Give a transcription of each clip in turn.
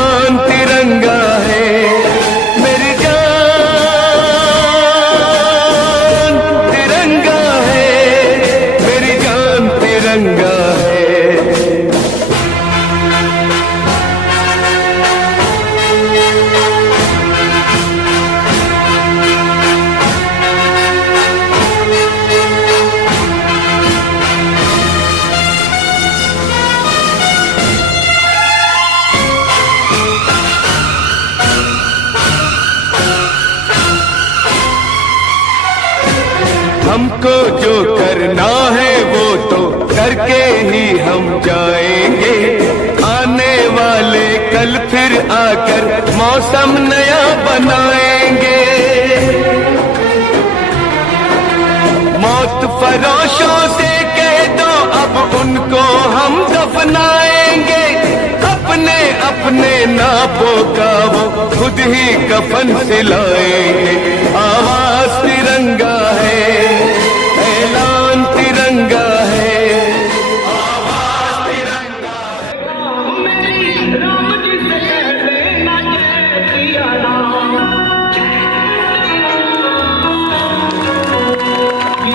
आसमान तिरंगा है, मेरी जान तिरंगा है, मेरी जान तिरंगा है। हमको जो करना है वो तो करके ही हम जाएंगे। आने वाले कल फिर आकर मौसम नया बनाएंगे। मौत फरोशों से कह दो अब उनको हम दफनाएंगे। अपने अपने नापों का वो खुद ही कफन सिलाएंगे। आवाज तिरंगा है, ऐलान तिरंगा है, आवाज तिरंगा है। राम जी से कह देना जय सिया राम,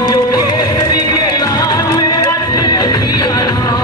जो केसरी के लाल मेरा जय सिया राम।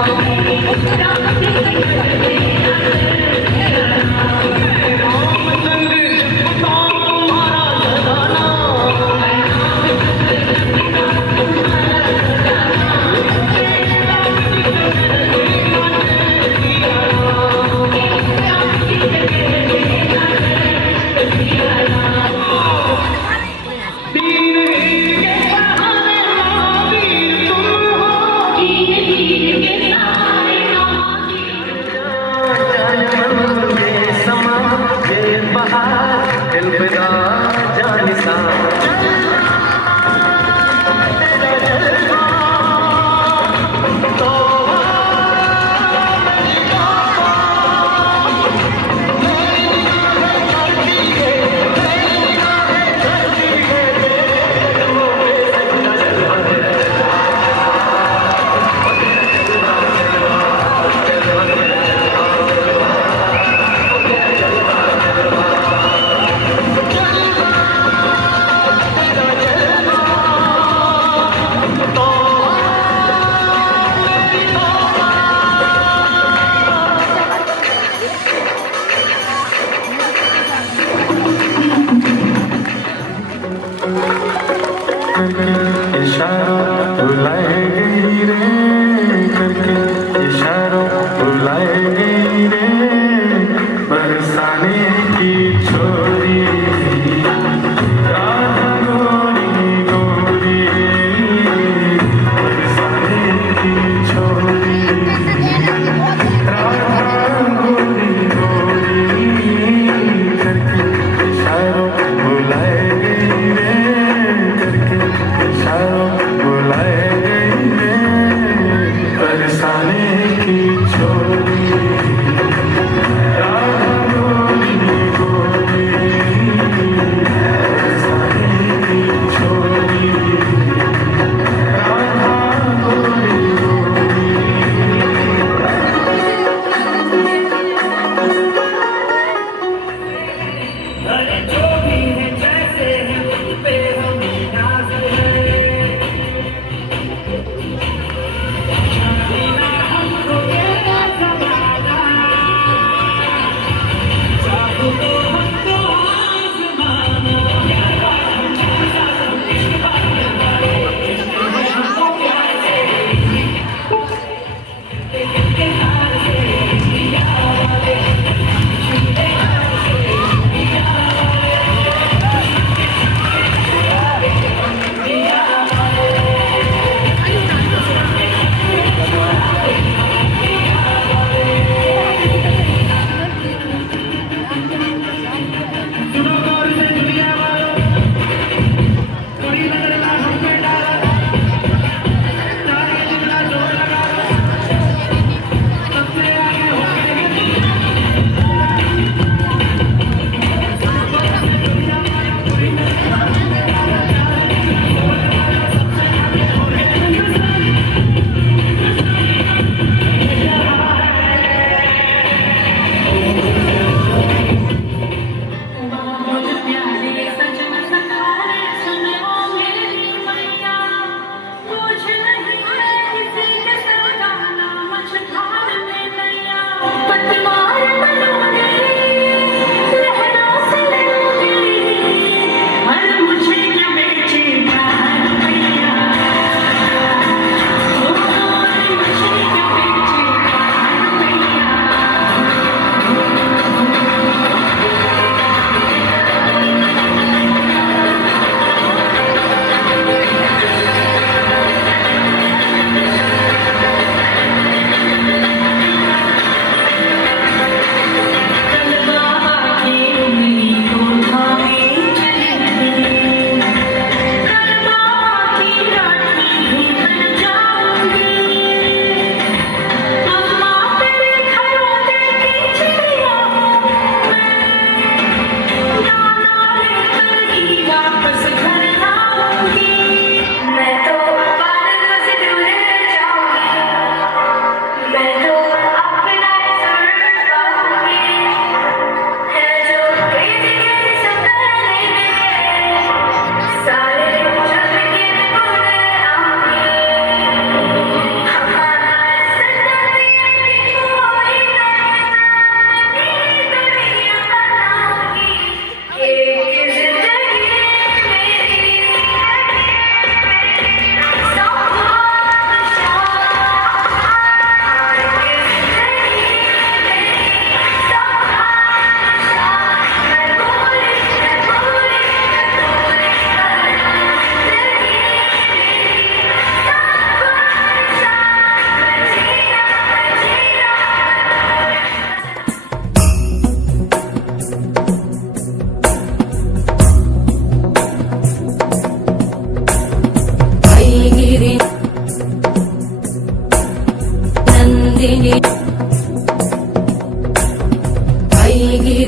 इशारों बुलाएंगे रे, करके इशारों बुलाएंगे रे, बरसाने की छोरी राधा गोरी गोरी, बरसाने की छोरी राधा गोरी गोरी, करके इशारों बुलाएंगे रे, करके इशारों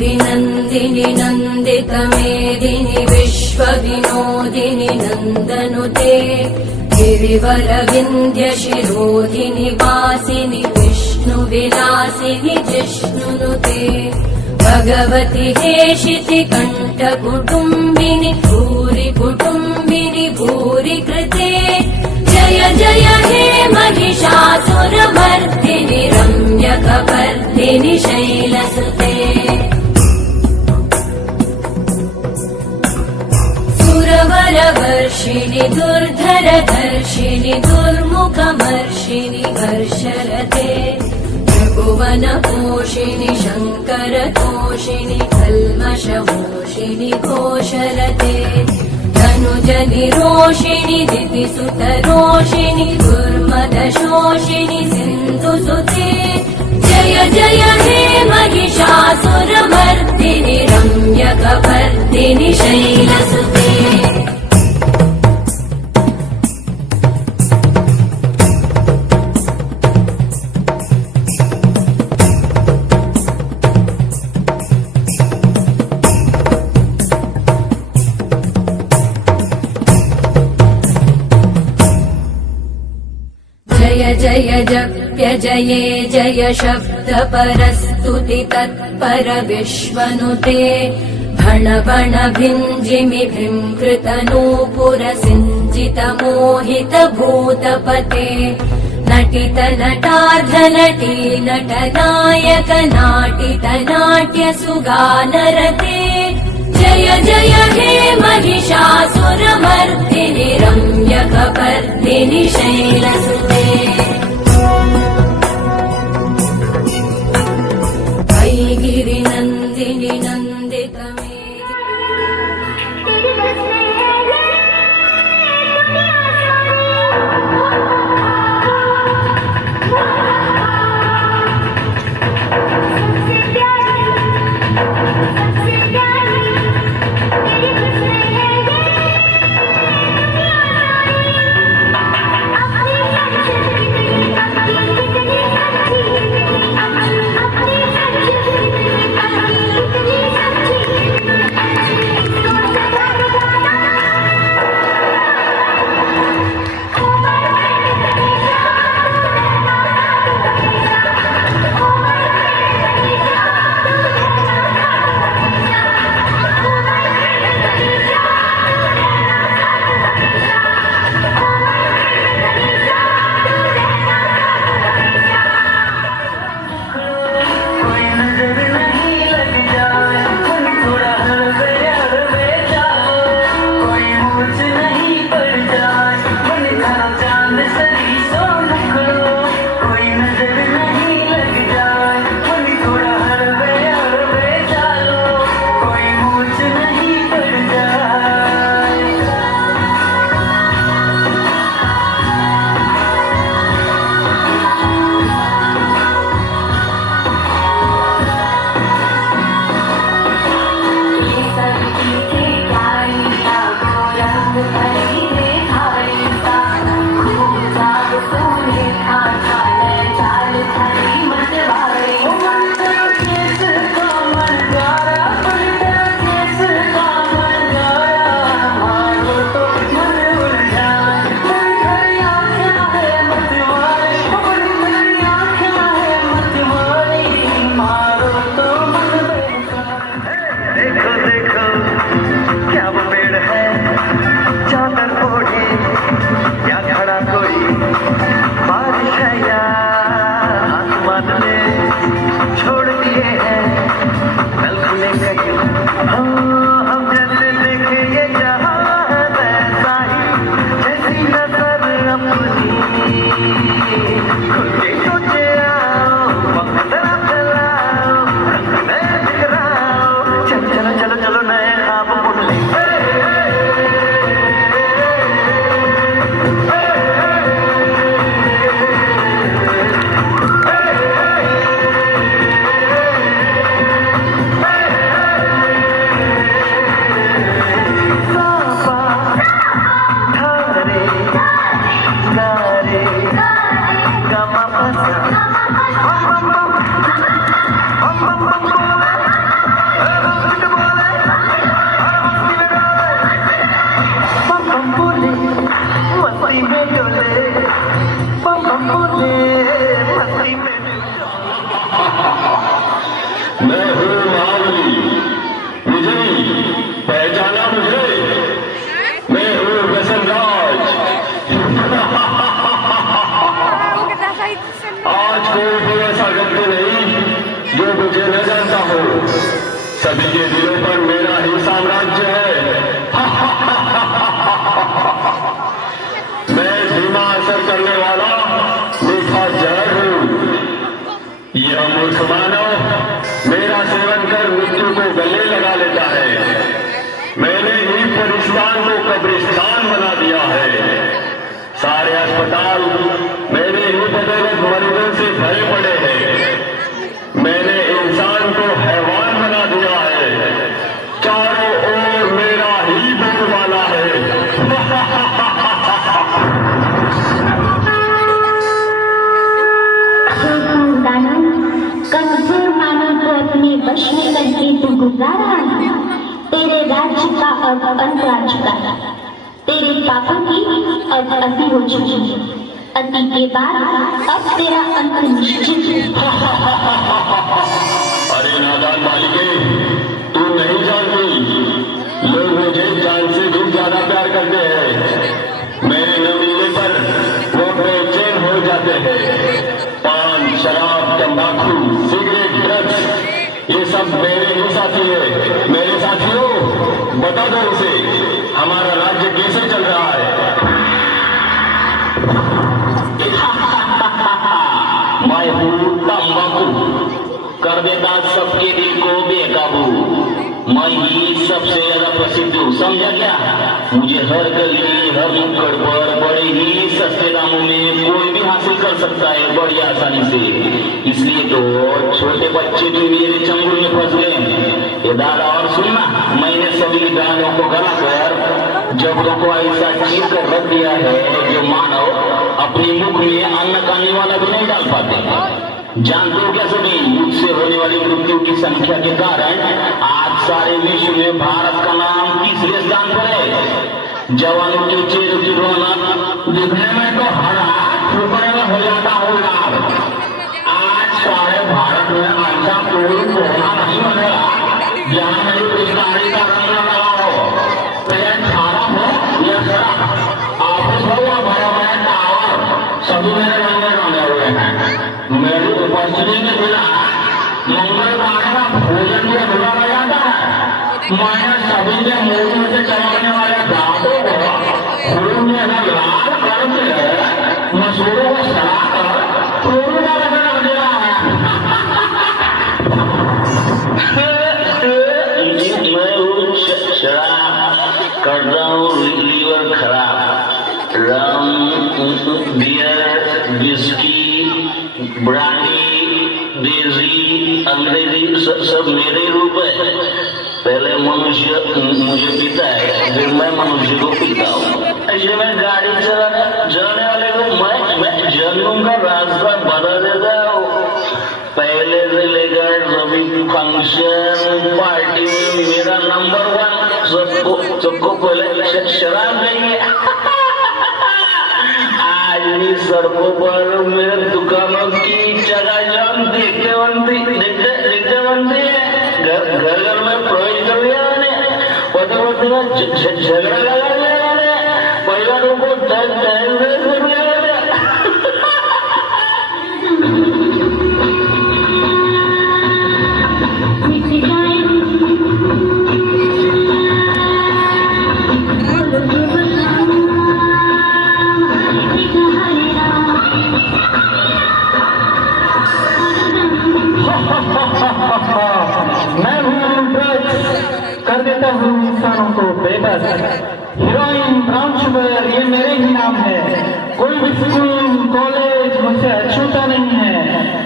गिरिनन्दिनि नन्दितमेदिनि विश्वविनोदिनि नन्दनुते गिरिवरविन्ध्यशिरोधिनि वासिनि विष्णुविलासिनि जिष्णुनुते भगवति हेशिति कण्ठकुटुम्बिनि भूरि कुटुम्बिनि भूरि कृते जय जय हे महिषासुरमर्दिनि रम्यकपर्दिनि शैलसुते सुरवरवर्षिणि दुर्धरधर्षिणि दुर्मुखमर्षिणि हर्षरते त्रिभुवनपोषिणि शङ्करतोषिणि कल्मषमोषिणि घोषरते धनुजनिरोषिणि दितिसुतरोषिणि दुर्मदशोषिणि सिन्धुसुते जय जय हे महिषासुरमर्दिनि रम्यकपर्दिनि शैलसुते जय जय जप्य जये जय शब्द परस्तुति तत्पर विश्वनुते भण भण भिञ्जिमि भृङ्कृत नूपुर सिञ्चित मोहित भूतपते नटित नटार्ध नटी नटनायक नाटित नाट्य सुगानरते जय जय हे महिषासुरमर्दिनि रम्यकपर्दिनि शैलसुते गिरिनन्दिनि नन्दितमे पहचाना मुझे? मैं हूँ व्यसनराज। आज कोई भी ऐसा व्यक्ति नहीं जो मुझे न जानता हो। सभी के दिलों पर मेरा ही साम्राज्य है। मैं धीमा असर करने वाला मीठा जहर हूँ। यह मूर्ख मानव मेरा सेवन कर मृत्यु को गले लगा लेता है। मैंने ही परिस्तान को कब्रिस्तान बना दिया है। सारे अस्पताल मेरे ही बदौलत मरीजों से भरे पड़े हैं। मैंने इंसान को हैवान बना दिया है। चारों ओर मेरा ही बोलबाला है। कमजोर मानव को अपने वश में करके तू गुजार रहा है। तेरे राज्य का अब अंत आ चुका है। तेरे पापों की अब अति हो चुकी है। अति के बाद अब तेरा अंत निश्चित है। अरे नादान बालिके, तू नहीं जानती, लोग मुझे जान से भी ज्यादा प्यार करते हैं। मेरे न मिलने पर वो बेचैन हो जाते हैं। पान, शराब, तंबाकू, सिगरेट, ड्रग्स, ये सब मेरे ही साथी है। मेरे साथियों, बता दो उसे हमारा राज्य कैसे चल रहा है। मैं हूँ तंबाकू, कर देता सबके दिल को बेकाबू। मैं ही सबसे ज्यादा प्रसिद्ध हूँ, समझा क्या? मुझे हर गली हर नुक्कड़ पर बड़े ही सस्ते दामों में कोई भी हासिल कर सकता है, बड़ी आसानी से। इसलिए तो छोटे बच्चे भी मेरे चंगुल में फंस गए। ये दादा और सुनना, मैंने सभी गायों को गला कर जबरों को ऐसा चीर कर रख दिया है जो मानव अपने मुख में अन्न खाने वाला भी नहीं डाल पाते। जानते हो क्या सभी, युद्ध से होने वाली मृत्यु की संख्या के कारण आज सारे विश्व में भारत का नाम तीसरे स्थान पर है। जवानों के चेहरे की रौनक दिखने में तो हर हाथ ऊपर हो जाता होगा। आज सारे भारत में ऐसा कोई कोना नहीं बनेगा जहाँ मेरी पिचकारी का रंग लगा हो, पेट खाना हो या शराब, ऑफिस हो या बड़ा बड़ा टावर, सभी मेरे रंग में रंगे हुए हैं। मेरी उपस्थिति के बिना मंगलवार का भोजन भी अधूरा रह जाता है। मैंने सभी के मुंह में से चमकने वाले दांतों को खून में लाल करके मसूरों को सड़ाकर खून का रगड़ दिया है। मैं हूँ शराब, करता हूँ लीवर खराब। रम, बियर, विस्की, ब्रांडी, देसी, अंग्रेजी सब मेरे रूप है। पहले मनुष्य मुझे पीता है, फिर मैं मनुष्य को पीता हूँ। ऐसे में गाड़ी चलाने वाले को मैं जन्म का रास्ता बता देता हूँ। पहले से लेकर सभी फंक्शन पार्टी में मेरा नंबर 1 सबको पहले शराब देंगे। आज भी सड़कों पर मेरे दुकानों की जगह देखते बनती है। घर में प्रवेश कर लिया मैंने, पति पत्नी में झगड़ा लगा लिया मैंने, परिवारों को कर लिया मैंने। मैं हूँ ड्रग्स, कर देता हूँ इंसानों को बेबस। हीरोइन, ब्राउन शुगर, ये मेरे ही नाम है। कोई भी स्कूल कॉलेज मुझसे अछूता नहीं है।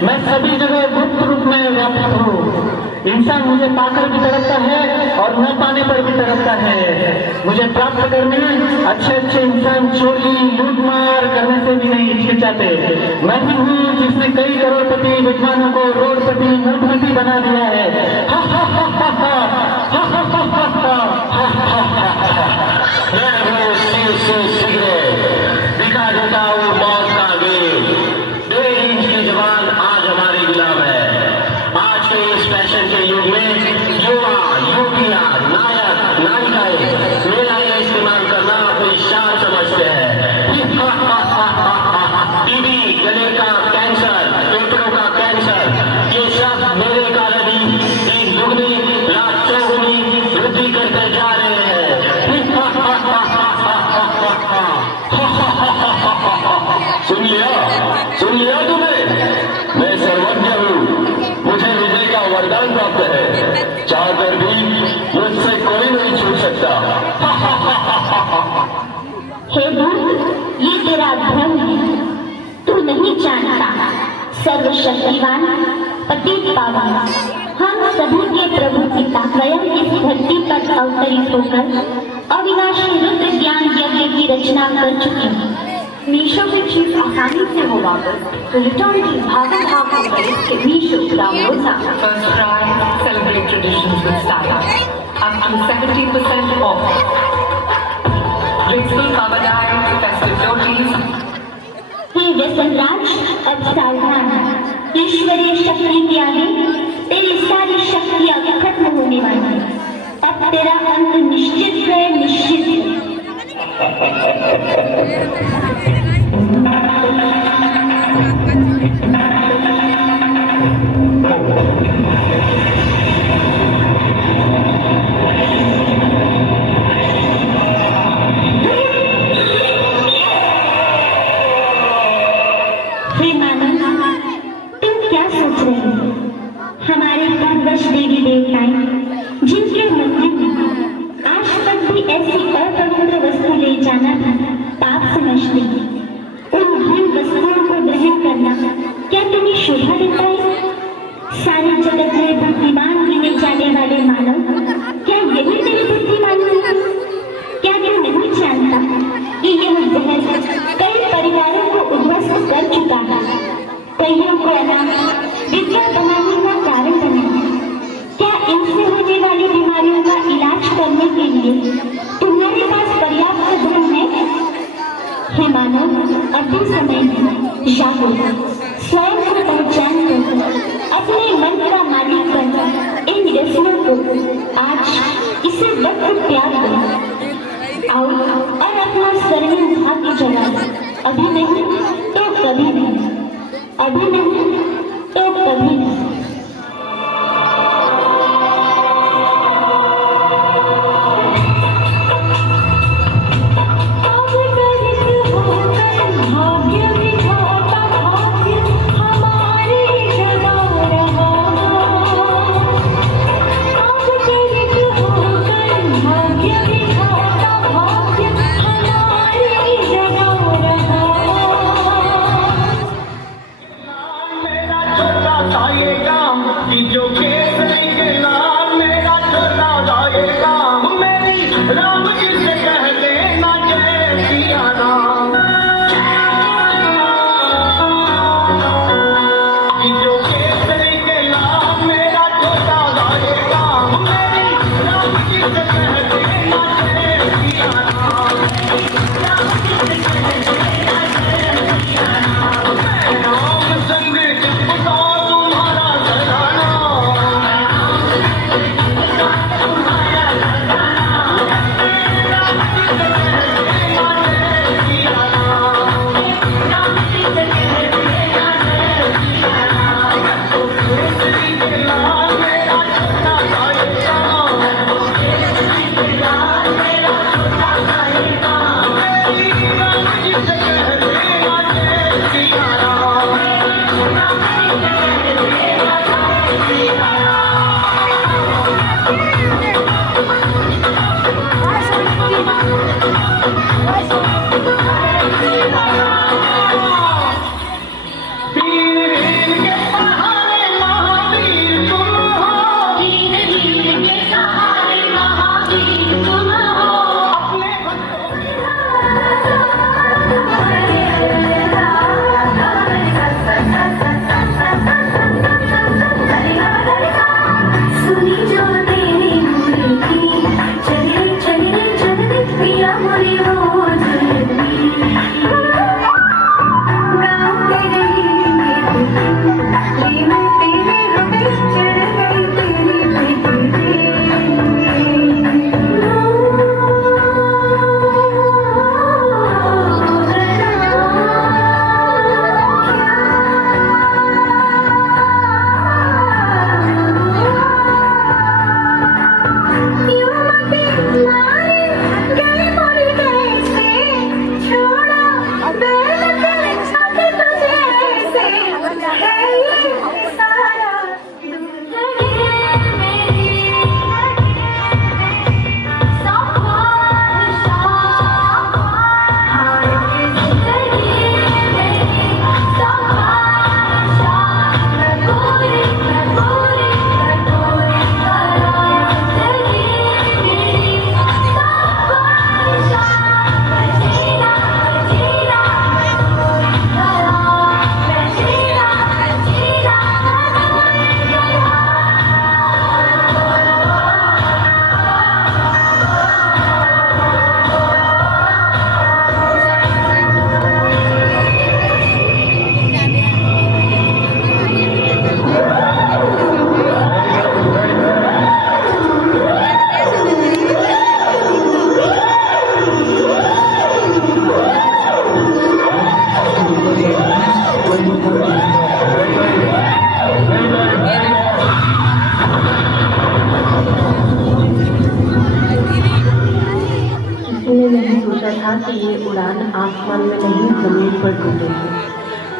मैं सभी जगह गुप्त रूप में व्याप्त हूँ। इंसान मुझे पाकर भी तड़पता है और न पाने पर भी तड़पता है। मुझे प्राप्त करने में अच्छे इंसान चोरी लूटमार करने से भी नहीं हिचकिचाते। मैं ही हूँ जिसने कई करोड़पति विद्वानों को रोडपति मूर्खमती बना दिया है। दिखा देता हूँ मौत का वेग। 1.5 इंच की जबान आज हमारी गुलाम है। आज के इस फैशन के युग में युवा, युवतियां, नायक सर्वशक्तिवान पतित पावन हम सभी के प्रभु पिता स्वयं इस धरती पर अवतरित होकर अविनाशी रुद्र ज्ञान यज्ञ की रचना कर चुके हैं। मीशो की चीज आसानी से हो वापस तो रिटर्न की भागम भाग हो गई कि Meesho download now. First try, celebrate traditions with style. Up to 70% off. Graceful cover dye, festive dhotis. हे व्यसनराज अब सावधान, ईश्वरीय शक्ति के आगे तेरी सारी शक्तियां खत्म होने वाली है। अब तेरा अंत निश्चित है, निश्चित है। हे मानव, तुम क्या सोच रहे हो? हमारे पूर्वज देवी देवताएं जिनके मंदिर में आज तक भी ऐसी अपवित्र वस्तु ले जाना था पाप समझते हैं, उन भूल वस्तुओं को ग्रहण करना क्या तुम्हें शोभा देता है? सारे जगत में बुद्धिमान गिने जाने वाले मानव, क्या यही तेरी बुद्धिमानी है? क्या तू नहीं जानता कि यह जहर कई परिवारों को उद्ध्वस्त कर चुका है, कईयों को अनाथ विधवा बनाने का कारण बना है? क्या इनसे होने वाली बीमारियों का इलाज करने के लिए तुम्हारे पास पर्याप्त धन है? हे मानव, अभी समय है, जागो, स्वयं को पहचान कर अपने मन का मालिक बन इन व्यसनों को आज इसे वक्त त्याग दो। आओ और अपना स्वर्णिम भाग्य जगाओ। अभी नहीं तो कभी नहीं, अभी नहीं तो कभी नहीं। Thank you.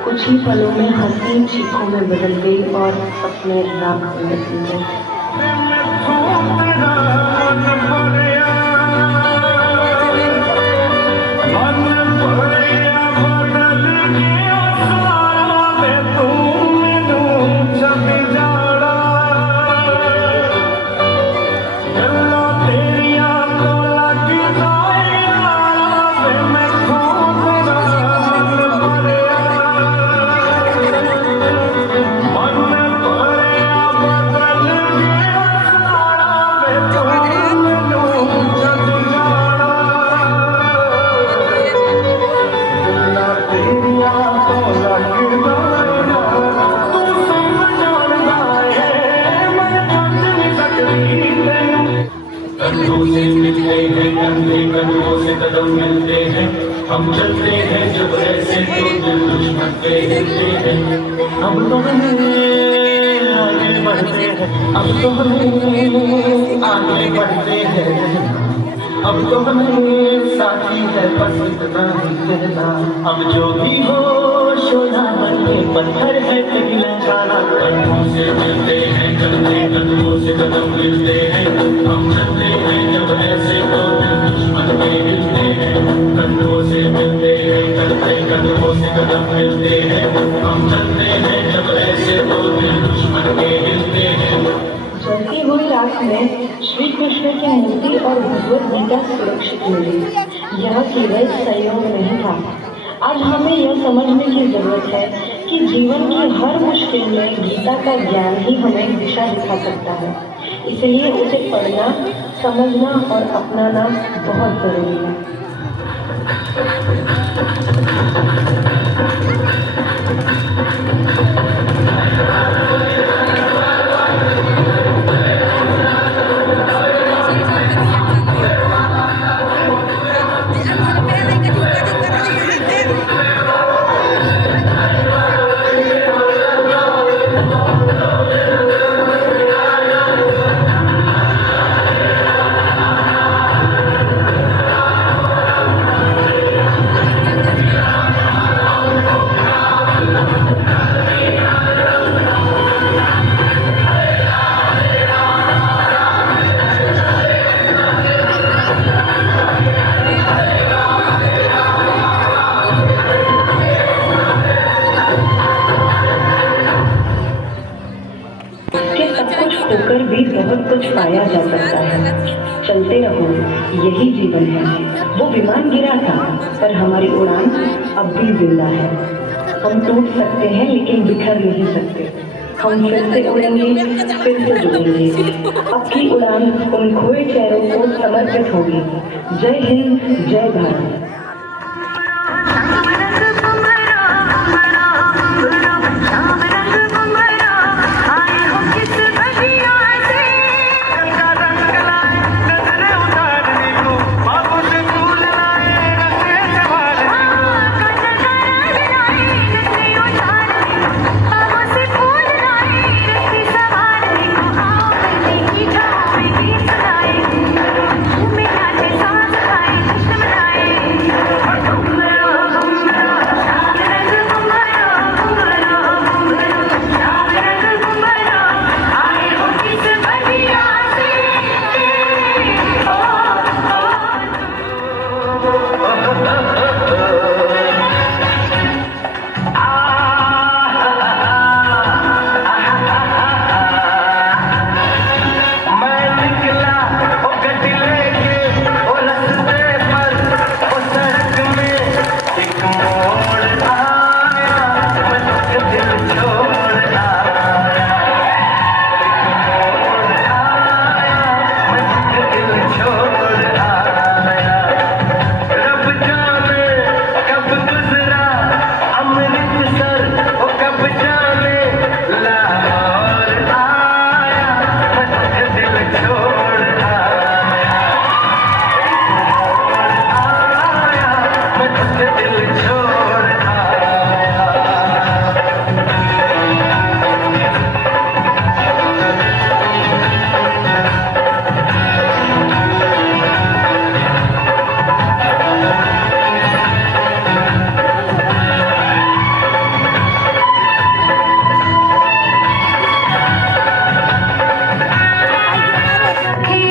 कुछ ही पलों में हंसी चीखों में बदल गई और अपने राख में बदल गई। कदमों से मिलते हैं कंधे कदमों से कदम मिलते हैं, हम चलते हैं जब ऐसे तो दिल दुश्मन पे हिलते हैं। हम तो आगे बढ़ते हैं, अब तो आगे बढ़ते हैं, अब तो साथी है बस इतना ही कहना। अब जो भी हो सोना बनके पत्थर है पिघला जाना। कदमों से मिलते हैं कंधे कदमों से कदम मिलते हैं, हम चलते हैं जब ऐसे तो दिल दुश्मन पे हिलते हैं। कदमों से मिलते हैं कंधे कदमों से कदम मिलते हैं, हम चलते हैं जब ऐसे तो दिल दुश्मन पे हिलते हैं। जलती हुई रात में श्री कृष्ण की मूर्ति और भगवत गीता सुरक्षित मिली। यह केवल संयोग नहीं था। आज हमें यह समझने की जरूरत है कि जीवन की हर मुश्किल में गीता का ज्ञान ही हमें दिशा दिखा सकता है। इसलिए उसे पढ़ना, समझना और अपनाना बहुत जरूरी है। होकर भी बहुत कुछ पाया जा सकता है। चलते रहो, यही जीवन है। वो विमान गिरा था पर हमारी उड़ान अब भी जिंदा है। हम टूट सकते हैं लेकिन बिखर नहीं सकते। हम फिर से उड़ेंगे, फिर से जुड़ेंगे। अब की उड़ान उन खोए चेहरों को समर्पित होगी। जय हिंद, जय भारत।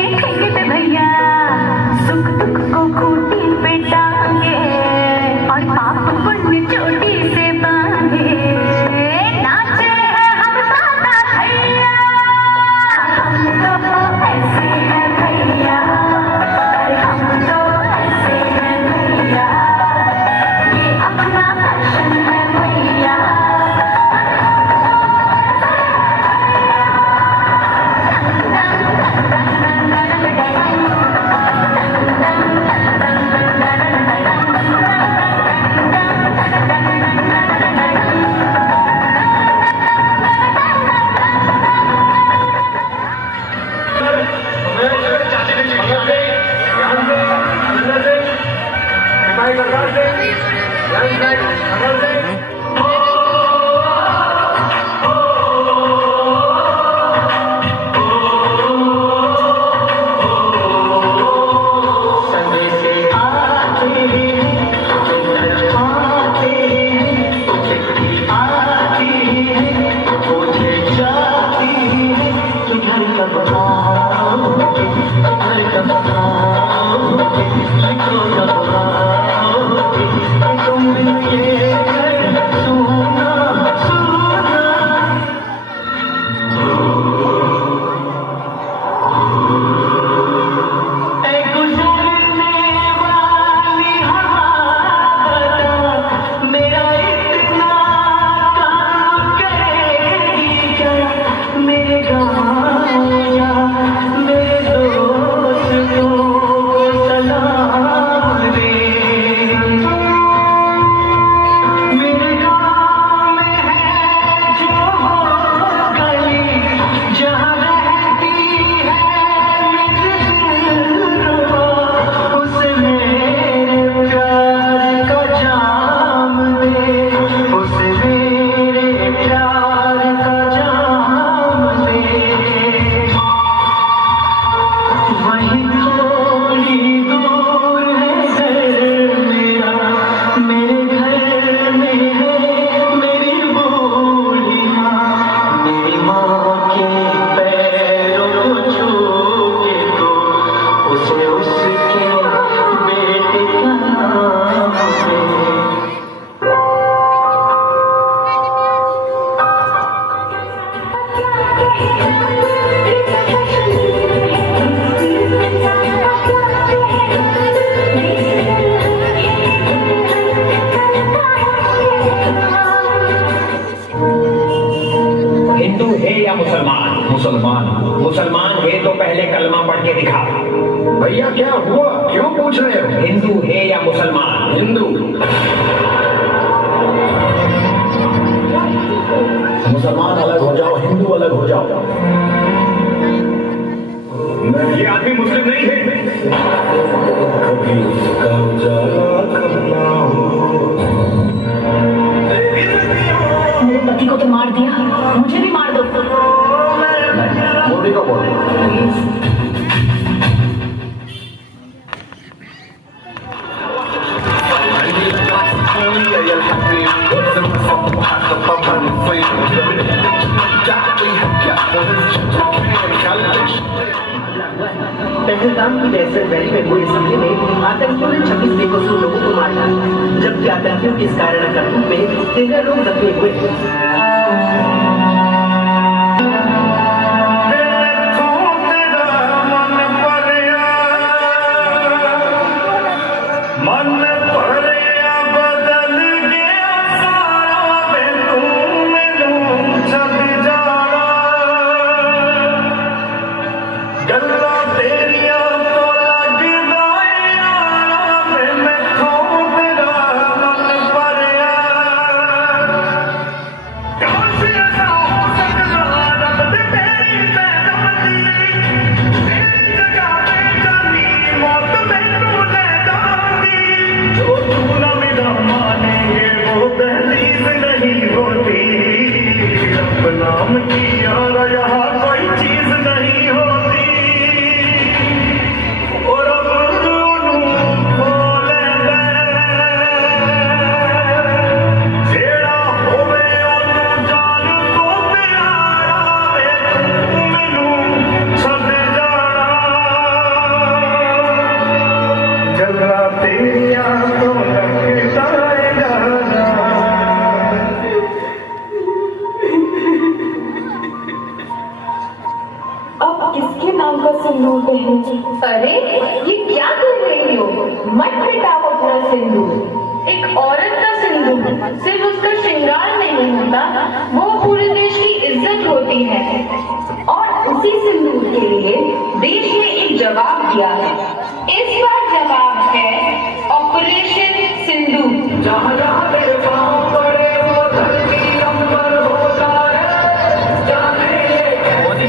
देखेंगे ते भैया सुख दुख को खूंटी पे टांगे और पाप पुण्य चोटी से बांधे नाचे हैं हम दादा भैया हम तो ऐसे हैं भैया हम तो ऐसे हैं भैया ये अपना फैशन है भैया मुसलमान है तो पहले कलमा पढ़ के दिखा। भैया क्या हुआ, क्यों पूछ रहे हो? हिंदू है या मुसलमान? हिंदू। मुसलमान अलग हो जाओ, हिंदू अलग हो जाओ। ये आदमी मुस्लिम नहीं है। कभी उसका उजाला करना हो। मेरे पति को तो मार दिया, मुझे भी मार दो। मोदी को बोल। पहलगाम की डेजर्ट वैली में हुए हमले में आतंकियों ने 26 बेकसूर लोगों को मार डाला, जबकि आतंकियों की इस कारण करतूत में 13 लोग जख्मी हुए। Don't see it! अरे ये क्या कर रही हो? मत मिटाओ अपना सिंदूर। एक औरत का सिंदूर सिर्फ उसका श्रृंगार नहीं होता, वो पूरे देश की इज्जत होती है। और उसी सिंदूर के लिए देश ने एक जवाब दिया है। इस बार जवाब है ऑपरेशन सिंदूर। जहाँ जहाँ तेरे पाँव पड़े वो धरती अंबर होता है, जाने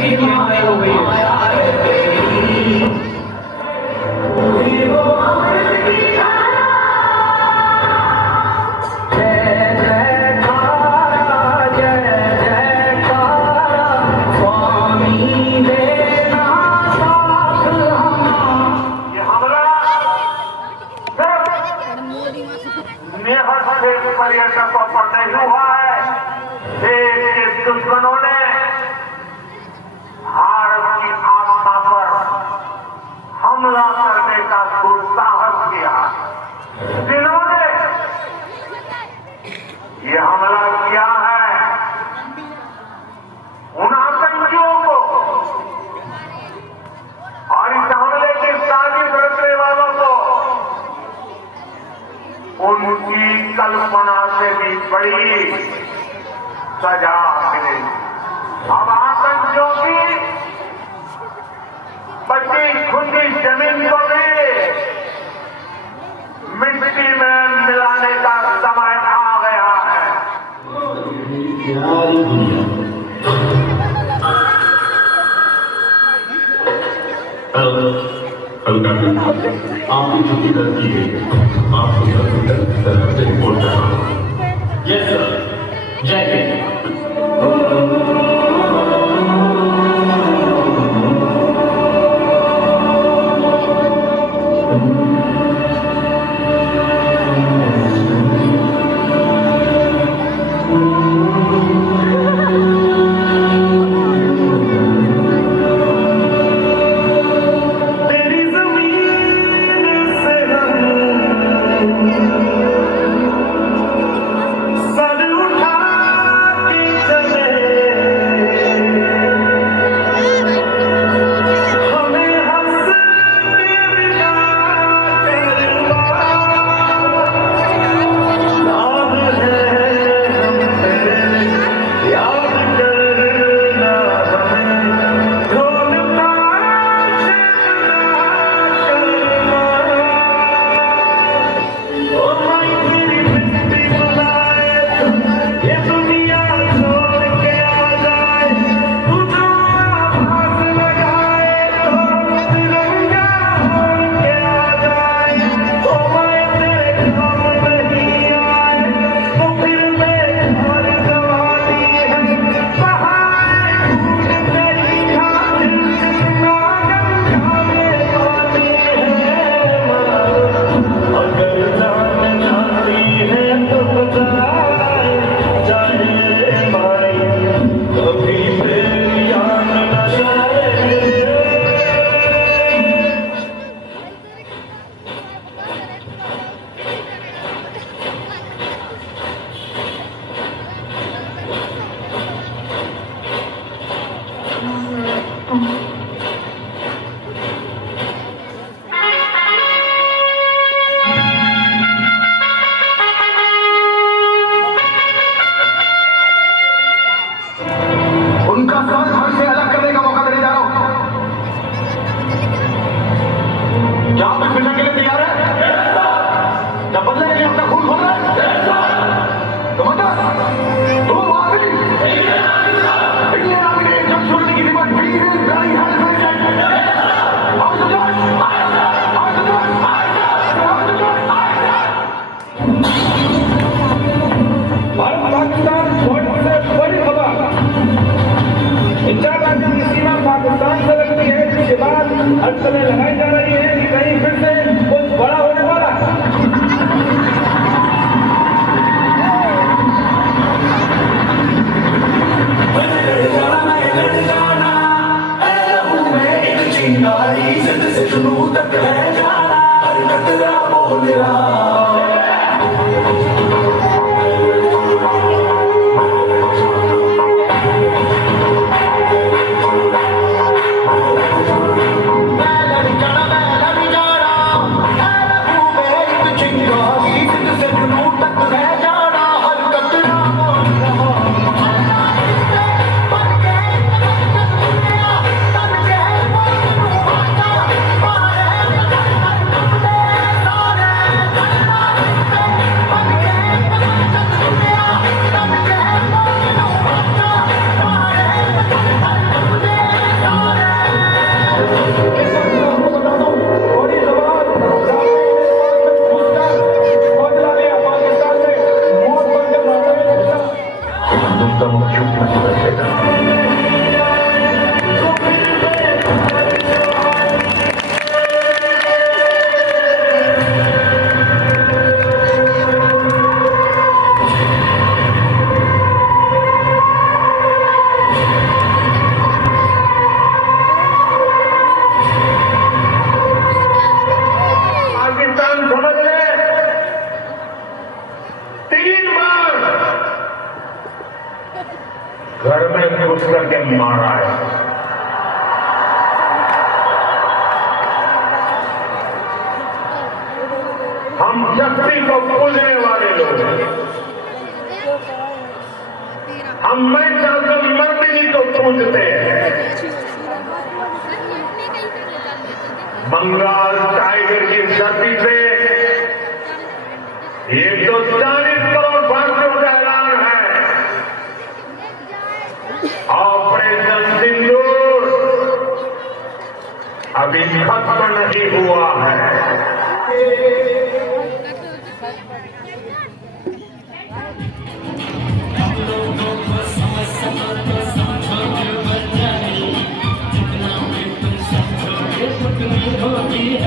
ये माया हो गई माया है तेरी। वो अमृत की धारा, जय जयकारा जय जयकारा, स्वामी देना साथ हमारा। ये हमला निहत से पर्यटकों पर नहीं हुआ है। देश के दुश्मनों ने भारत की आस्था पर हमला करने का दुस्साहस किया। जिन्होंने ये हमला किया है, उन आतंकियों को और इस हमले की साजिश रचने वालों को उनकी कल्पना से भी बड़ी सजा मिलेगी। अब आतंकियों की बची खुदी जमीन को भी मिट्टी में मिलाने का समय आ गया है। आपकी छुट्टी रद्द की गई है। आपको तरफ से रिपोर्ट कर रहा हूँ। यस सर, जय हिंद। तेरी जमीन से सर उठा के चले, हमें हंस के बिना करवा, याद है हमें, याद करना हमें, ढोलता ये दुनिया छोड़ के आ जाए, तू जो आवाज लगाए तो तिरंगा छोड़ के आ जाए। तो मैं तेरे काम नहीं आए तो फिर मैं घर गवाती है। बहाए खून तेरी खातिर नागन खाने वाली है माँ। अगर जान जाती है तो बजाए जाए माई, कभी तेरी याद न जाए। उनका सर धड़ से अलग करने का मौका देने जा रहा हूं। क्या आप इस मिशन के लिए तैयार है? क्या बदले के लिए अपना खून खोल रहे हैं? कमांडर, दो आदमी इंडियन आर्मी ने जंग छोड़ने की रिपोर्ट भेजी है। गाड़ी हाथ में भारत पाकिस्तान बॉर्डर से बड़ी खबर, इंचार्ज राज्यों की सीमा पाकिस्तान से लगती है, जिसके बाद अड़चनें लगाई जा रही है कि कहीं फिर से कुछ बड़ा होने वाला है। मारा है। हम शक्ति को पूजने वाले लोग हैं। हम मर्दिनी को पूजते हैं। बंगाल टाइगर की धरती से 140 करोड़ भारतीयों का ऐलान है। ऑपरेशन सिंदूर अभी खत्म नहीं हुआ है। होती